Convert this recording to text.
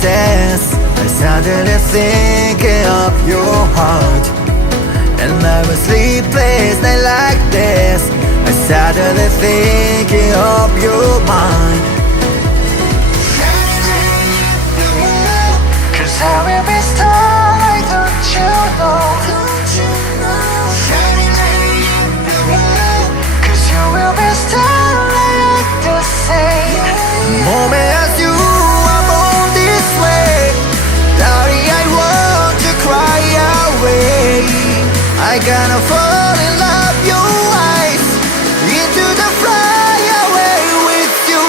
this. I started thinking of your heart, and I was sleepless night like this. I started thinking of your mind. 'Cause I will be starlight, don't you know? 'Cause you will be starlight the same moment as you are born this way. Darling, I want to cry away. I gotta fall in love your eyes into the fly away with you.